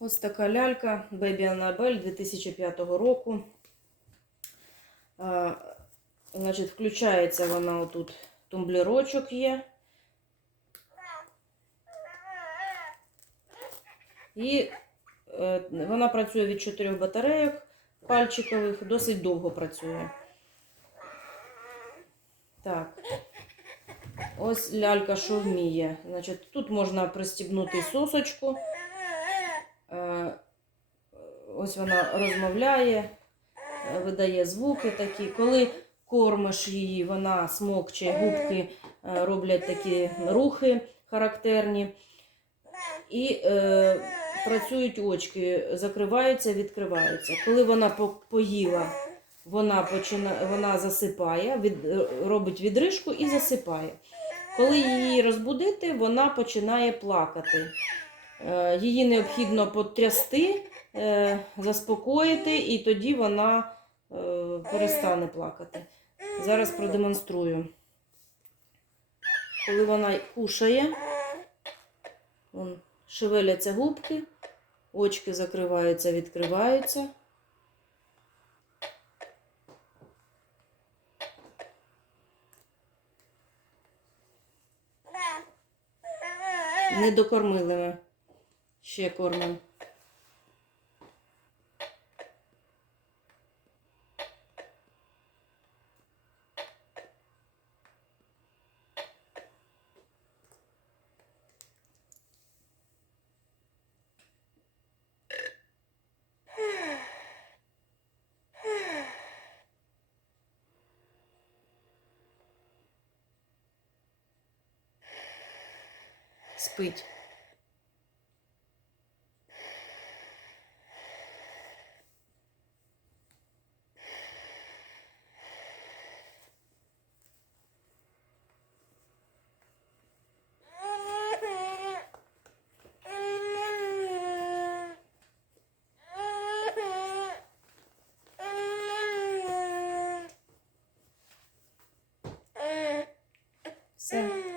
Ось така лялька Baby Annabelle 2005 року. Значить, включається вона отут. Тумблерочок є. І е, вона працює від чотирьох батарейок пальчикових, досить довго працює. Так. Ось лялька, що вміє. Значить, тут можна пристібнути сосочку. Е, Ось вона розмовляє, е, видає звуки такі. Коли кормиш її, вона смокче, губки е, роблять такі рухи характерні. І е, працюють очки, закриваються, відкриваються. Коли вона поїла, вона, почина, вона засипає, від, робить відрижку і засипає. Коли її розбудити, вона починає плакати. Е, Її необхідно потрясти, е, заспокоїти, і тоді вона е, перестане плакати. Зараз продемонструю. Коли вона кушає, шевеляться губки, очки закриваються, відкриваються. Не докормили ми. Ще кормимо. Спить. So.